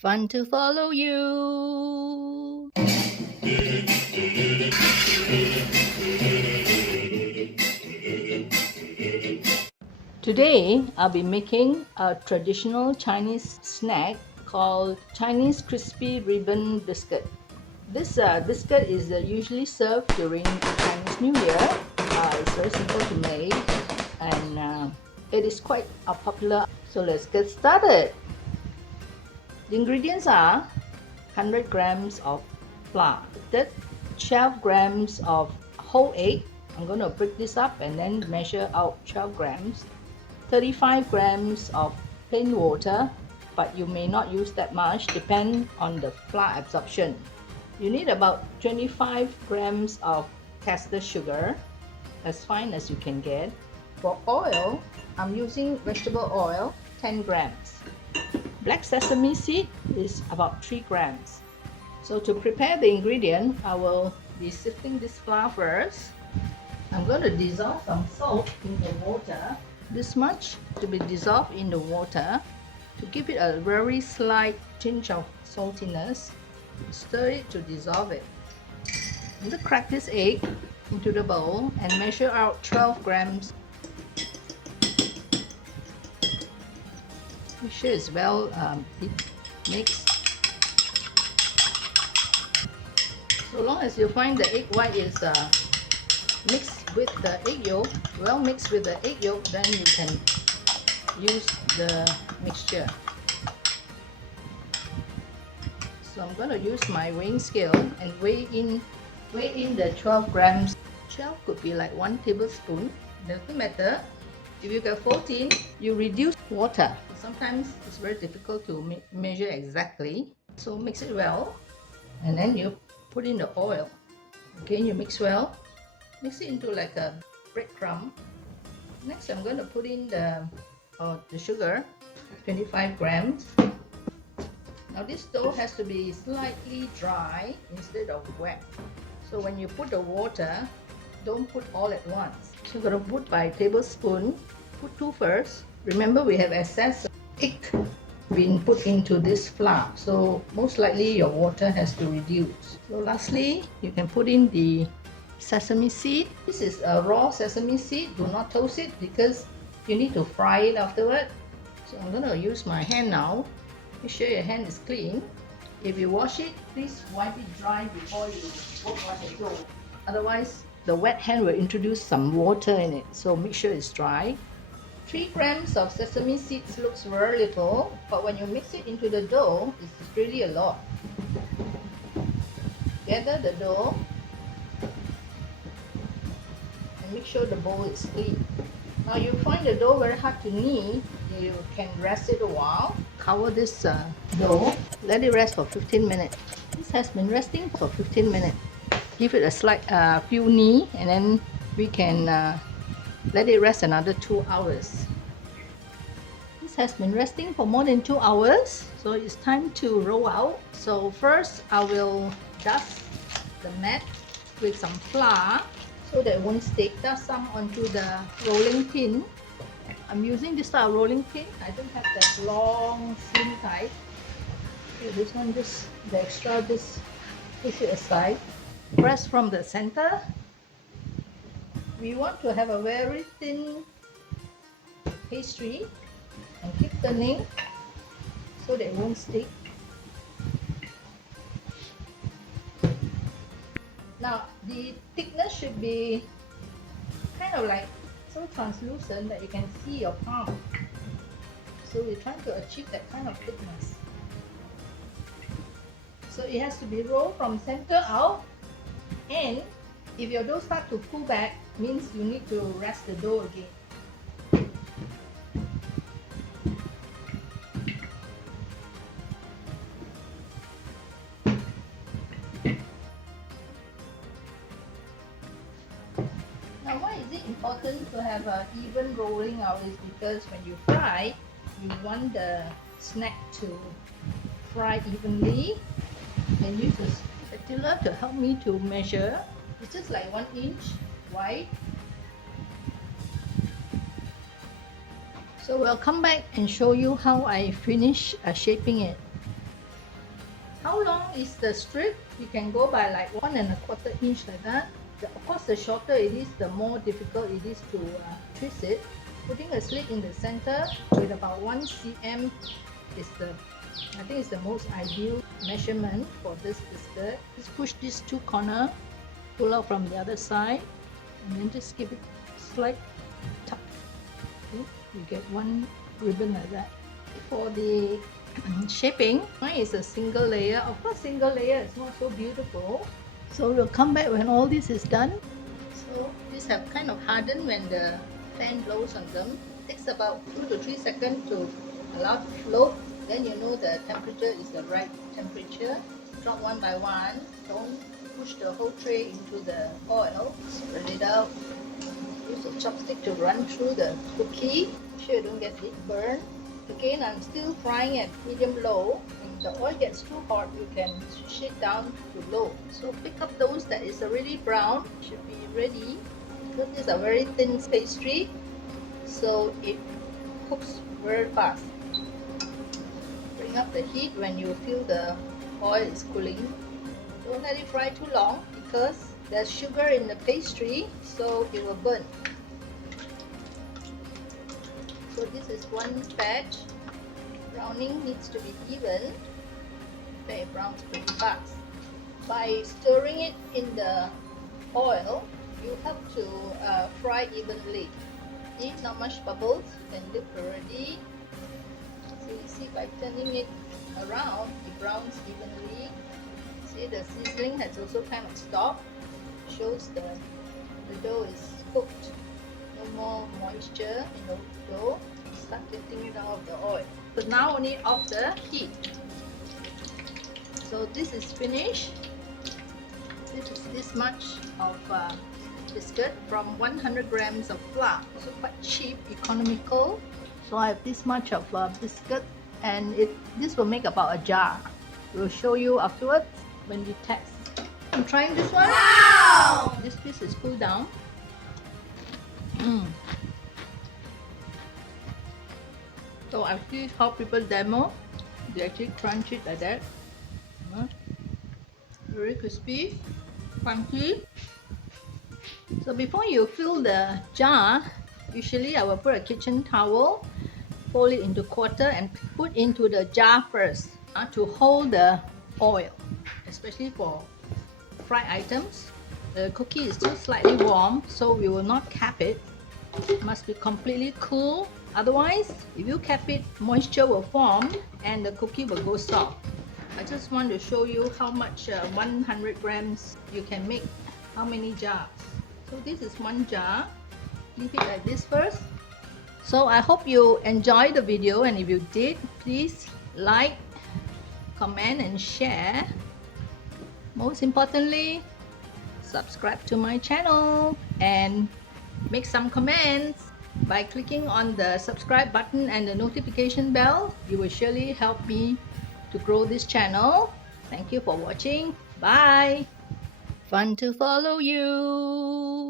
Fun to follow you. Today, I'll be making a traditional Chinese snack called Chinese crispy ribbon biscuit. This biscuit is usually served during Chinese New Year. It's very simple to make and it is quite popular. So let's get started. The ingredients are 100 grams of flour, 12 grams of whole egg. I'm going to break this up and then measure out 12 grams. 35 grams of plain water, but you may not use that much, depend on the flour absorption. You need about 25 grams of castor sugar, as fine as you can get. For oil, I'm using vegetable oil, 10 grams. Black sesame seed is about 3 grams. So to prepare the ingredient, I will be sifting this flour first. I'm going to dissolve some salt in the water, this much to be dissolved in the water to give it a very slight tinge of saltiness. Stir it to dissolve it. I'm going to crack this egg into the bowl and measure out 12 grams. Make sure it's well mixed. So long as you find the egg white is mixed with the egg yolk, well mixed with the egg yolk, then you can use the mixture. So I'm going to use my weighing scale and weigh in the 12 grams. 12 could be like 1 tablespoon, doesn't matter. If you get 14, you reduce water. Sometimes it's very difficult to measure exactly. So mix it well, and then you put in the oil. Again, you mix well. Mix it into like a breadcrumb. Next, I'm going to put in the sugar, 25 grams. Now this dough has to be slightly dry instead of wet. So when you put the water, don't put all at once. So you're going to put by tablespoon. Put 2 first. Remember, we have excess egg being put into this flour, so most likely your water has to reduce. So lastly, you can put in the sesame seed. This is a raw sesame seed. Do not toast it because you need to fry it afterward. So I'm going to use my hand now. Make sure your hand is clean. If you wash it, please wipe it dry before you work on the dough. Otherwise, the wet hand will introduce some water in it, so make sure it's dry. 3 grams of sesame seeds looks very little, but when you mix it into the dough, it's really a lot. Gather the dough and make sure the bowl is clean. Now you find the dough very hard to knead, you can rest it a while. Cover this dough, let it rest for 15 minutes. This has been resting for 15 minutes. Give it a slight few knead, and then we can let it rest another 2 hours. This has been resting for more than 2 hours, so it's time to roll out. So first I will dust the mat with some flour so that it won't stick. Dust some onto the rolling pin. I'm using this type of rolling pin. I don't have that long slim type. Okay, this one, just the extra, just push it aside. Press from the center. We want to have a very thin pastry and keep turning so that it won't stick. Now the thickness should be kind of like so translucent that you can see your palm. So we're trying to achieve that kind of thickness. So it has to be rolled from center out, and if your dough starts to pull back, means you need to rest the dough again. Now why is it important to have an even rolling out is because when you fry, you want the snack to fry evenly. And use a spatula to help me to measure. It's just like 1 inch wide. So we'll come back and show you how I finish shaping it. How long is the strip? You can go by like 1¼ inch like that. Of course, the shorter it is, the more difficult it is to twist it. Putting a slit in the center with about 1 cm is I think it's the most ideal measurement for this biscuit. Just push these two corners, pull out from the other side, and then just give it slight tuck. Okay? You get one ribbon like that. For the shaping, mine is a single layer. Of course, single layer is not so beautiful. So we'll come back when all this is done. So these have kind of hardened when the fan blows on them. It takes about 2 to 3 seconds to allow to float. Then you know the temperature is the right temperature. Drop one by one. Don't push the whole tray into the oil. Spread it out. Use a chopstick to run through the cookie. Make sure you don't get it burned. Again, I'm still frying at medium-low. If the oil gets too hot, you can switch it down to low. So pick up those that is already brown. Should be ready. Because these are very thin pastry, so it cooks very fast. Bring up the heat when you feel the oil is cooling. Don't let it fry too long because there's sugar in the pastry, so it will burn. So this is one batch. Browning needs to be even. Okay, it browns pretty fast. By stirring it in the oil, you have to fry evenly. See, not much bubbles, and look already. So you see, by turning it around, it browns evenly. See, the sizzling has also kind of stopped. Shows the dough is cooked. No more moisture in the dough. Start getting it out of the oil. So now we need off the heat. So this is finished. This is this much of biscuit from 100 grams of flour. So quite cheap, economical. So I have this much of biscuit, and this will make about a jar. We'll show you afterwards when we test. I'm trying this one. Wow! This piece is cooled down. So I see how people demo. They actually crunch it like that. Very crispy, crunchy. So before you fill the jar, usually I will put a kitchen towel, fold it into quarter, and put into the jar first to hold the oil, especially for fried items. The cookie is still slightly warm, so we will not cap it. It must be completely cool. Otherwise, if you cap it, moisture will form and the cookie will go soft. I just want to show you how much 100 grams you can make, how many jars. So this is one jar. Leave it like this first. So I hope you enjoyed the video, and if you did, please like, comment and share. Most importantly, subscribe to my channel and make some comments. By clicking on the subscribe button and the notification bell, you will surely help me to grow this channel. Thank you for watching. Bye. Fun to follow you.